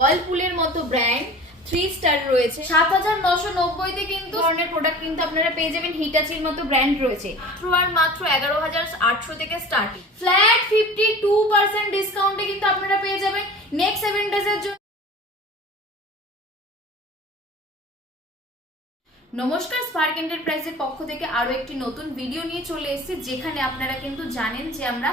ওয়ালপুলের মতো brand 3 star রয়েছে 7990 কিন্তু ধরনের প্রোডাক্ট কিন্তু আপনারা পেয়ে যাবেন। হিটাচির মতো ব্র্যান্ড রয়েছে মাত্র 11800 থেকে স্টার্টিং। ফ্ল্যাট 52% ডিসকাউন্টে কিন্তু আপনারা পেয়ে যাবেন নেক্সট 7 ডেজ এর জন্য। নমস্কার, স্পার্ক এন্টারপ্রাইজের পক্ষ থেকে আরো একটি নতুন ভিডিও নিয়ে চলে এসেছি, যেখানে আপনারা কিন্তু জানেন যে আমরা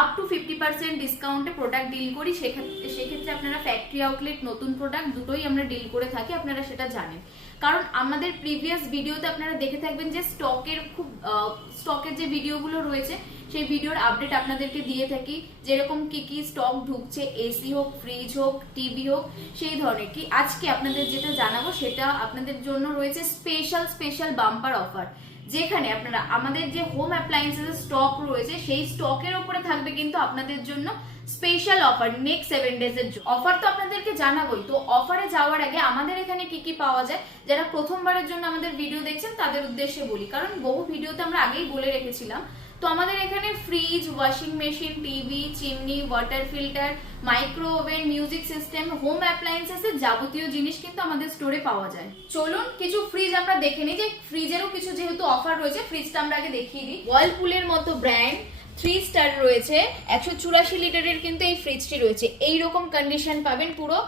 আপ টু 50% ডিসকাউন্টে প্রোডাক্ট ডিল করি। সেক্ষেত্রে আপনারা ফ্যাক্টরি আউটলেট, নতুন প্রোডাক্ট দুটোই আমরা ডিল করে থাকি, আপনারা সেটা জানেন। কারণ আমাদের প্রিভিয়াস ভিডিওতে আপনারা দেখে থাকবেন যে স্টকের যে ভিডিওগুলো রয়েছে সেই ভিডিওর আপডেট আপনাদেরকে দিয়ে থাকি, যেরকম কি কি স্টক ঢুকছে, এসি হোক, ফ্রিজ হোক, টিভি হোক, সেই ধরনের। কি আজকে আপনাদের যেটা জানাবো সেটা আপনাদের জন্য রয়েছে স্পেশাল বাম্পার অফার, যেখানে আপনারা আমাদের যে হোম অ্যাপ্লায়েন্সেস স্টক রয়েছে সেই স্টকের উপরে থাকবে কিন্তু আপনাদের জন্য স্পেশাল অফার নেক্সট 7 ডেজ এর জন্য। অফার তো আপনাদেরকে জানাবোই, তো অফারে যাওয়ার আগে আমাদের এখানে কি কি পাওয়া যায়, যারা প্রথমবারের জন্য আমাদের ভিডিও দেখছেন তাদের উদ্দেশ্যে বলি, কারণ বহু ভিডিওতে আমরা আগেই বলে রেখেছিলাম। তো আমাদের এখানে fridge, washing machine, TV, chimney, water filter, micro oven, music system, home appliances এর যাবতীয় জিনিস কিন্তু আমাদের স্টোরে পাওয়া যায়। চলুন কিছু ফ্রিজ আমরা দেখে নিই, যে ফ্রিজেরও কিছু যেহেতু অফার রয়েছে, ফ্রিজটা আমরা আগে দেখিয়ে দিই। ওয়ালপুলের মতো ব্র্যান্ড 3 স্টার রয়েছে 184 লিটারের কিন্তু এই ফ্রিজটি রয়েছে। এইরকম কন্ডিশন পাবেন, পুরো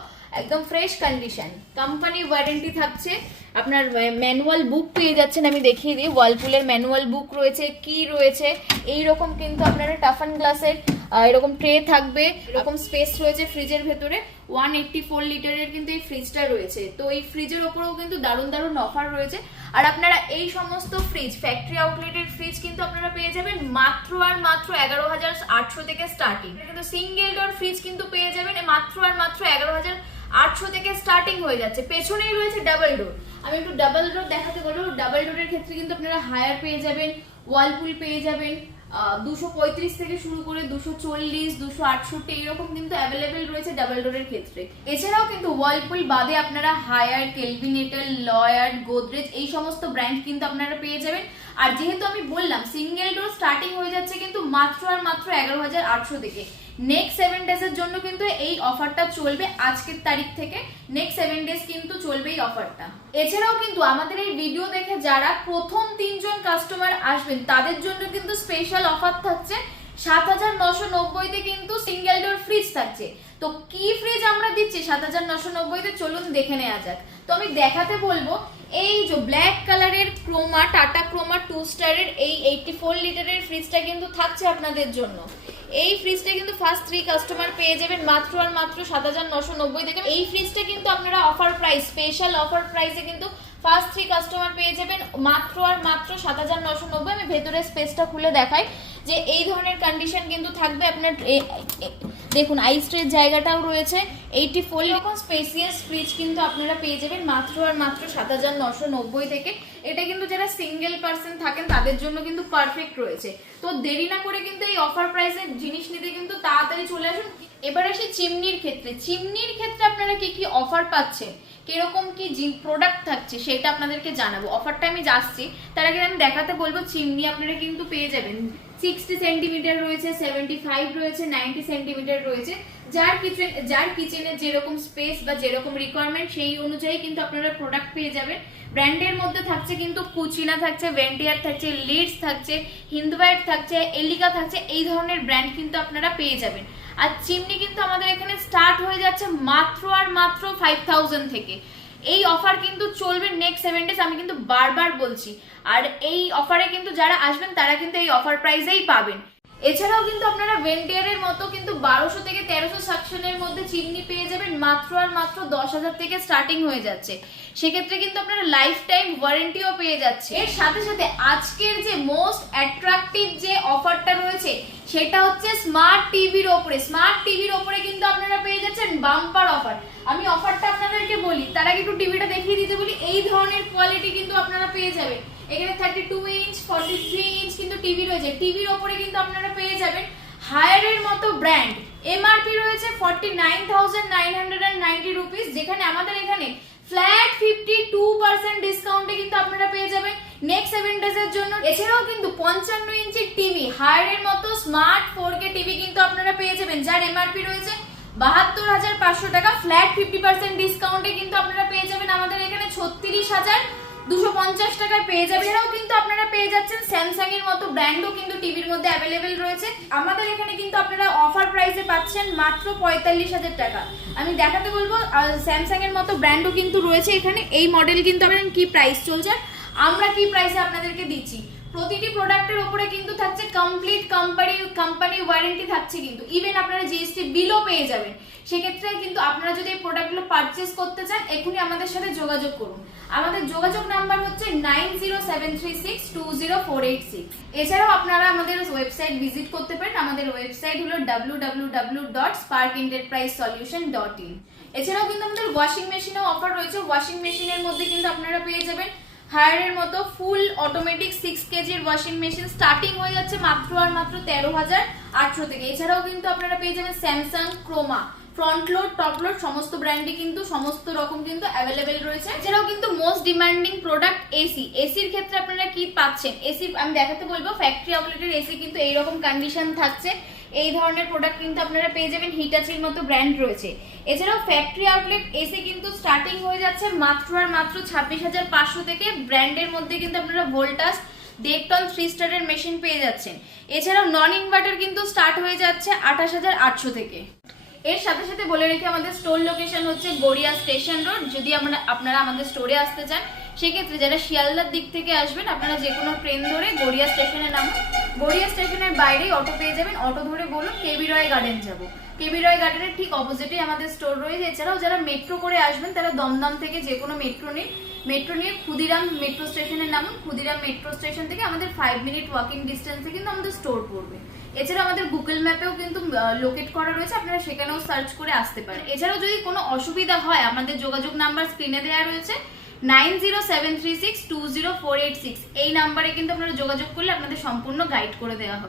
একদম ফ্রেশ কন্ডিশন। কোম্পানি ওয়ারেন্টি থাকছে, আপনার ম্যানুয়াল বুক পেয়ে যাচ্ছেন। আমি দেখিয়ে দিই, ওয়ালপুলের ম্যানুয়াল বুক রয়েছে, কি রয়েছে এইরকম কিন্তু আপনারা টাফান গ্লাসের এরকম ট্রে থাকবে, এরকম স্পেস রয়েছে ফ্রিজের ভেতরে। 184 লিটারের কিন্তু এই ফ্রিজটা রয়েছে। তো এই ফ্রিজের ওপরেও কিন্তু দারুণ অফার রয়েছে। আর আপনারা এই সমস্ত ফ্রিজ, ফ্যাক্টরি আউটলেটের ফ্রিজ কিন্তু আপনারা পেয়ে যাবেন মাত্র 11800 থেকে স্টার্টিং। কিন্তু সিঙ্গেল ডোর ফ্রিজ কিন্তু পেয়ে যাবেন মাত্র 11800 থেকে স্টার্টিং হয়ে যাচ্ছে। পেছনেই রয়েছে ডাবল ডোর। আমি একটু ডাবল ডোর দেখাতে বলবো। ডাবল ডোরের ক্ষেত্রে কিন্তু আপনারা হায়ার পেয়ে যাবেন, ওয়ালপুল পেয়ে যাবেন 235 থেকে শুরু করে 240, 268 এইরকম কিন্তু অ্যাভেলেবেল রয়েছে ডাবল ডোরের ক্ষেত্রে। এছাড়াও কিন্তু ওয়ালপুল বাদে আপনারা হায়ার, কেলভিনেটর, লয়ার্ড, গোদরেজ এই সমস্ত ব্র্যান্ড কিন্তু আপনারা পেয়ে যাবেন। আর যেহেতু আমি বললাম সিঙ্গেল ডোর স্টার্টিং হয়ে যাচ্ছে কিন্তু মাত্র 11800 থেকে। নেক্সট 7 ডেজ এর জন্য কিন্তু এই অফারটা চলবে আজকের তারিখ থেকে। নেক্সট 7 ডেজ কিন্তু চলবে এই অফারটা। এছাড়াও কিন্তু আমাদের এই ভিডিও দেখে যারা প্রথম 3 জন কাস্টমার আসবেন তাদের জন্য কিন্তু স্পেশাল অফার থাকছে 7990 তে কিন্তু সিঙ্গেল ডোর ফ্রিজ থাকছে। তো কি ফ্রিজ আমরা দিচ্ছি 7990 তে, চলুন দেখে নেওয়া যাক। তো আমি দেখাতে বলবো, এই যে ব্ল্যাক কালারের ক্রোমা, টাটা ক্রোমা 2 স্টারের এই 84 লিটারের ফ্রিজটা কিন্তু থাকছে আপনাদের জন্য। এই ফ্রিজটা কিন্তু ফার্স্ট 3 কাস্টমার পেয়ে যাবেন মাত্র 7990 থেকে। এই ফ্রিজটা কিন্তু আপনারা অফার প্রাইস, স্পেশাল অফার প্রাইসে কিন্তু ফার্স্ট 3 কাস্টমার পেয়ে যাবেন মাত্র 7990। আমি ভেতরের স্পেসটা খুলে দেখাই যে এই ধরনের কন্ডিশন কিন্তু থাকবে আপনার। দেখুন আইসট্রের জায়গাটাও রয়েছে। 84 এরকম স্পেসিয়াস ফ্রিজ কিন্তু আপনারা পেয়ে যাবেন মাত্র 7990 থেকে। এটা কিন্তু যারা সিঙ্গেল পার্সন থাকেন তাদের জন্য কিন্তু পারফেক্ট রয়েছে। তো দেরি না করে কিন্তু এই অফার প্রাইসের জিনিস নিতে কিন্তু তাড়াতাড়ি চলে আসুন। এবার আসি চিমনির ক্ষেত্রে। চিমনির ক্ষেত্রে আপনারা কি কি অফার পাচ্ছেন, কিরকম কি প্রোডাক্ট থাকছে সেটা আপনাদেরকে জানাবো। অফারটা আমি যাচ্ছি, তার আগে আমি দেখাতে বলবো চিমনি আপনারা কিন্তু পেয়ে যাবেন 60 সেন্টিমিটার রয়েছে, 75 রয়েছে, 90 সেন্টিমিটার রয়েছে। যার কিচেনের যেরকম স্পেস বা যেরকম রিকোয়ারমেন্ট সেই অনুযায়ী কিন্তু আপনারা প্রোডাক্ট পেয়ে যাবেন। ব্র্যান্ডের মধ্যে থাকছে কিন্তু কুচিনা থাকছে, ভেন্টিয়ার থাকছে, লিডস থাকছে, হিন্দওয়্যার থাকছে, এলিকা থাকছে, এই ধরনের ব্র্যান্ড কিন্তু আপনারা পেয়ে যাবেন। আর চিমনি কিন্তু আমাদের এখানে স্টার্ট হয়ে যাচ্ছে মাত্র 5000 থেকে। এই অফার কিন্তু চলবে নেক্সট 7 ডেজ, আমি কিন্তু বারবার বলছি। আর এই অফারে কিন্তু যারা আসবেন তারা কিন্তু এই অফার প্রাইসেই পাবেন। এছাড়াও কিন্তু আপনারা ভেন্টিয়ারের মতো কিন্তু 1200 থেকে 1300 সাকশনের মধ্যে চিমনি পেয়ে যাবেন মাত্র 10000 থেকে স্টার্টিং হয়ে যাচ্ছে। সেক্ষেত্রে কিন্তু আপনারা লাইফ টাইম ওয়ারেন্টিও পেয়ে যাচ্ছে। এর সাথে সাথে আজকের যে মোস্ট অ্যাট্রাকটিভ যে অফারটা রয়েছে সেটা হচ্ছে স্মার্ট টিভির ওপরে। স্মার্ট টিভির ওপরে কিন্তু আপনারা পেয়ে যাচ্ছেন বাম্পার অফার। আমি অফারটা আপনাদেরকে বলি, তার আগে একটু টিভিটা দেখিয়ে দিতে বলি। এই ধরনের কোয়ালিটি কিন্তু আপনারা পেয়ে যাবেন। এখানে 32 ইঞ্চ, 43 ইঞ্চ কিন্তু টিভি রয়েছে। টিভির ওপরে কিন্তু আপনারা পেয়ে যাবেন হায়ারের মতো ব্র্যান্ড। এমআরপি রয়েছে 49990 রুপিস, যেখানে আমাদের এখানে ফ্ল্যাট 52% ডিসকাউন্টে কিন্তু আপনারা পেয়ে যাবেন নেক্সট 7 ডেজ এর জন্য। এছাড়াও কিন্তু 55 ইঞ্চি টিভি, হায়ারের মতো স্মার্ট 4K টিভি কিন্তু আপনারা পেয়ে যাবেন, যার এমআরপি রয়েছে 72,500 টাকা ফ্ল্যাট 50% ডিসকাউন্টে কিন্তু আপনারা পেয়ে যাবেন আমাদের এখানে 36,250 টাকায় পেয়ে যাবেন। এরাও কিন্তু আপনারা পেয়ে যাচ্ছেন স্যামসাং এর মতো ব্র্যান্ডও কিন্তু টিভির মধ্যে অ্যাভেলেবেল রয়েছে। আমাদের এখানে কিন্তু আপনারা অফার প্রাইসে পাচ্ছেন মাত্র 45,000 টাকা। আমি দেখাতে বলবো স্যামসাং এর মতো ব্র্যান্ডও কিন্তু রয়েছে এখানে। এই মডেল কিন্তু আপনার কি প্রাইস চলছে, আমরা কি প্রাইসে আপনাদেরকে দিচ্ছি। প্রতিটি প্রোডাক্টের উপরে কিন্তু থাকছে কমপ্লিট কোম্পানি ওয়ারেন্টি থাকছে, কিন্তু ইভেন আপনারা জিএসটি বিলও পেয়ে যাবেন। সেক্ষেত্রে কিন্তু আপনারা যদি এই প্রোডাক্টগুলো পারচেস করতে চান এখনই আমাদের সাথে যোগাযোগ করুন। আমাদের যোগাযোগ নাম্বার হচ্ছে 9073620486। এছাড়াও আপনারা আমাদের ওয়েবসাইট ভিজিট করতে পারেন। আমাদের ওয়েবসাইট হলো www.sparkenterprisesolution.in। এছাড়াও কিন্তু আমাদের ওয়াশিং মেশিনেও অফার রয়েছে। ওয়াশিং মেশিনের মধ্যে কিন্তু আপনারা পেয়ে যাবেন হায়ারের মতো ফুল অটোমেটিক 6 কেজির ওয়াশিং মেশিন, স্টার্টিং হয়ে যাচ্ছে মাত্র আর মাত্র 13,800 থেকে। এছাড়াও কিন্তু আপনারা পেয়ে যাবেন Samsung Croma front load top load সমস্ত ব্র্যান্ডই কিন্তু সমস্ত রকম কিন্তু অ্যাভেলেবেল রয়েছে। এছাড়াও কিন্তু মোস্ট ডিমান্ডিং প্রোডাক্ট এসির ক্ষেত্রে আপনারা কি পাচ্ছেন, এসি আমি দেখাতে বলবো। ফ্যাক্টরি আউটলেটের এসি কিন্তু এইরকম কন্ডিশন থাকছে। এই ধরনের প্রোডাক্ট কিন্তু আপনারা পেয়ে যাবেন, হিটাচির মতো ব্র্যান্ড রয়েছে। এছাড়াও ফ্যাক্টরি আউটলেট এসি কিন্তু স্টার্টিং হয়ে যাচ্ছে মাত্র আর মাত্র 26,500 থেকে। ব্র্যান্ডের মধ্যে কিন্তু আপনারা ভোল্টাস ডেকটন 3 স্টারের মেশিন পেয়ে যাচ্ছেন। এছাড়াও নন ইনভার্টার কিন্তু স্টার্ট হয়ে যাচ্ছে 28,800 থেকে। এর সাথে সাথে বলে রেখে আমাদের স্টোর লোকেশন হচ্ছে গড়িয়া স্টেশন রোড। যদি আপনারা আমাদের স্টোরে আসতে চান সেক্ষেত্রে যারা শিয়ালদার দিক থেকে আসবেন আপনারা যে কোনো ট্রেন ধরে গড়িয়া স্টেশনে নামুন। গড়িয়া স্টেশনের বাইরেই অটো পেয়ে যাবেন, অটো ধরে বলুন কেবি রয় গার্ডেন যাবো। কেবি রয় গার্ডেনের ঠিক অপোজিটে আমাদের স্টোর রয়েছে। এছাড়াও যারা মেট্রো করে আসবেন তারা দমদম থেকে যে কোনো মেট্রো নিয়ে ক্ষুদিরাম মেট্রো স্টেশনে নামুন। ক্ষুদিরাম মেট্রো স্টেশন থেকে আমাদের 5 মিনিট ওয়াকিং ডিস্টেন্সে কিন্তু আমাদের স্টোর পড়বে। এছাড়াও আমাদের গুগল ম্যাপেও কিন্তু লোকেট করা রয়েছে, আপনারা সেখানেও সার্চ করে আসতে পারেন। এছাড়াও যদি কোনো অসুবিধা হয় আমাদের যোগাযোগ নাম্বার স্ক্রিনে দেওয়া রয়েছে 9073620486। এই নাম্বারে কিন্তু আপনারা যোগাযোগ করলে আপনাদের সম্পূর্ণ গাইড করে দেওয়া হবে।